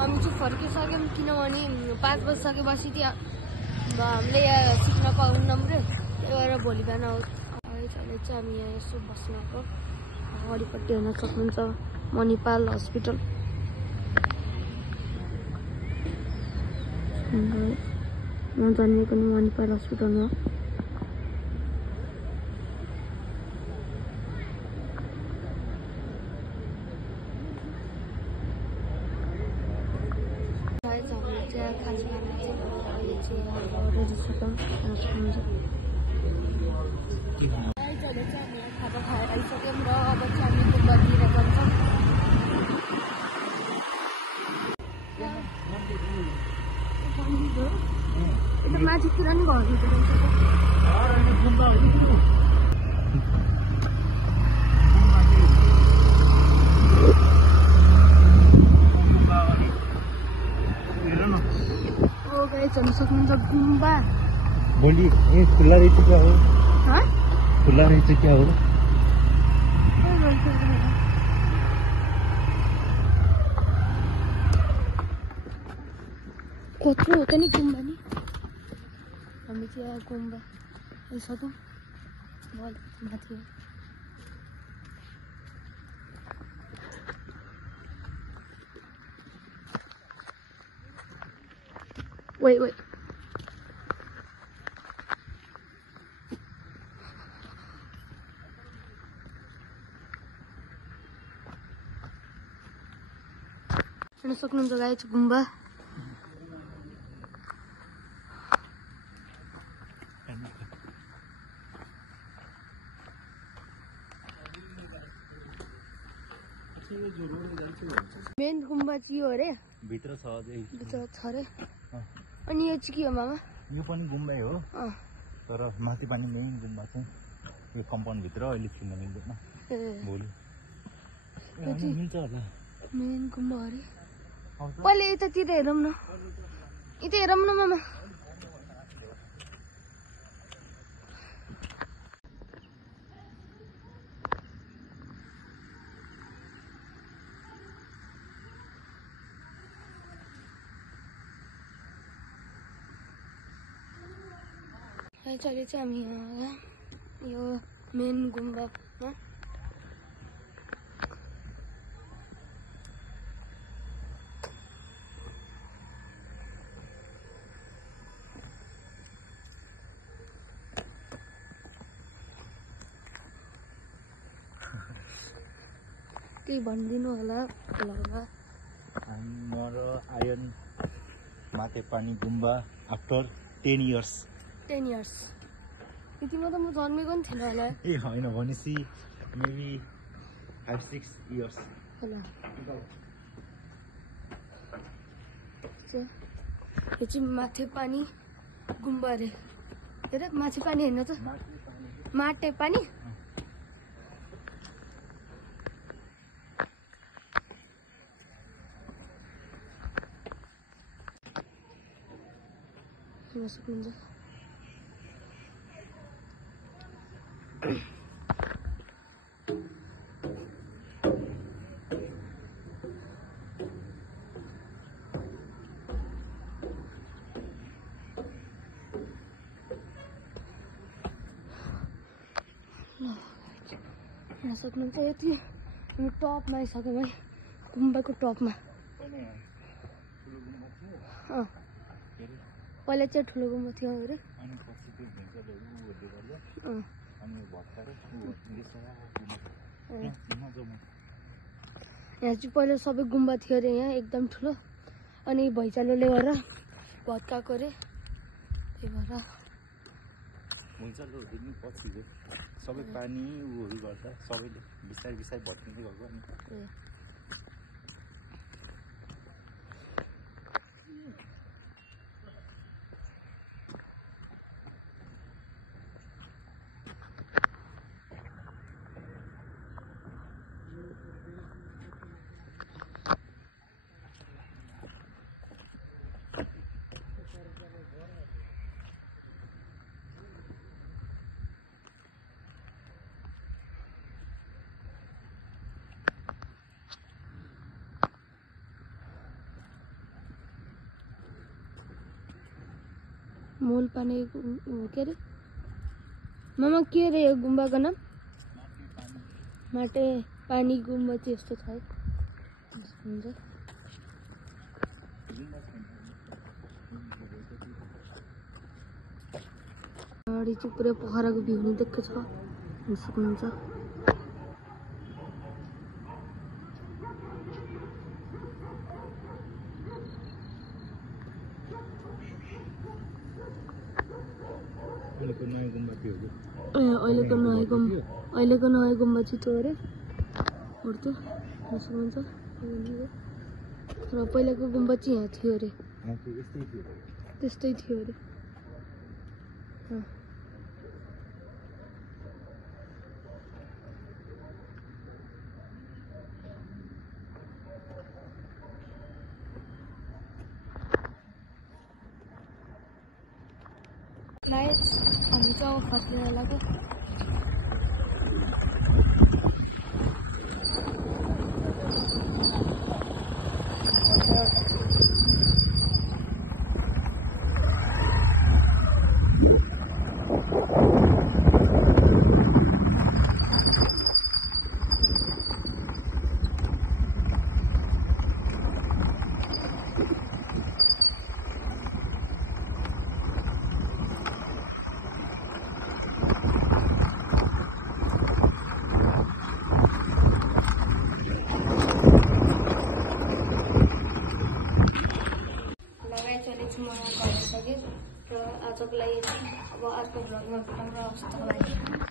हामी चाहिँ फर्किसक्यौँ किनभने 5 बजिसकेपछि त्यहाँ हामीले यहाँ सिक्न पाउनौँ रे त्यही भएर भोलि बिहान अहिले चाहिँ हामी यहाँ यसो बस्न आएको अगाडिपट्टि हेर्न सक्नुहुन्छ मणिपाल हस्पिटल जन्मेको नि मणिपाल हस्पिटलमा खाजा खाएर आइसक्यौँ र अब चाहिँ हामी गुम्बातिर जान्छौँ। यता माथितिर नि घर चल्न सक्नुहुन्छ गुम्बा भोलि खुल्ला रहेछ क्या हो खुल्ला रहेछ क्या हो कत्रो हो त नि गुम्बा नि हामी चाहिँ यहाँ गुम्बा आइसक्यौँ माथि Wait. हेर्न सक्नुहुन्छ गाइस गुम्बा मेन गुम्बा चाहिँ हो अरे भित्र छ अरे अनि यो चाहिँ के हो मामा यो पनि गुम्बै हो तर माथि पनि मेन गुम्बा चाहिँ यो कम्पाउन्ड भित्र अहिले छिर्न मिल्दैन भोलि मिल्छ होला मेन गुम्बा अरे पहिले यतातिर हेरौँ न यता हेरौँ न मामा अहिले चाहिँ हामी यो मेन गुम्बामा केही भनिदिनु होला म र आयन माथे पानी गुम्बा आफ्टर 10 years 10 years यतिमा त म जन्मेको नि थिएन होला ए होइन भनेपछि मेबी 5-6 years होला यो चाहिँ माथे पानी गुम्बा अरे हेर माथि पानी हेर्न त माटे पानी हेर्न सक्नुहुन्छ हेर्न सक्नुहुन्छ यति हामी टपमा आइसक्यौँ है गुम्बाको टपमा पहिला चाहिँ ठुलो गुम्बा थियो अरे यहाँ चाहिँ पहिला सबै गुम्बा थियो अरे यहाँ एकदम ठुलो अनि भैँचालोले गर्दा भत्काएको अरे त्यही भएर भुइँचालोहरू पछि सबै पानी उहरू गर्दा सबैले बिस्तारै भत्किँदै गएको अनि मोल पानी के अरे मामा के अरे यो गुम्बाको नाम माटे पानी गुम्बा चाहिँ यस्तो छ है हुन्छ अगाडि चाहिँ पुरै पोखराको भ्यू नि देख्छ सक्नुहुन्छ अहिलेको नयाँ गुम्बा चाहिँ त्यो अरे अर्को सक्नुहुन्छ र पहिलाको गुम्बा चाहिँ यहाँ थियो अरे त्यस्तै थियो अरे गाइस हामी चाहिँ अब फर्किन लाग्यो आजको लागि अब अर्को भ्लगमा भेटौँ र हस्ताको लागि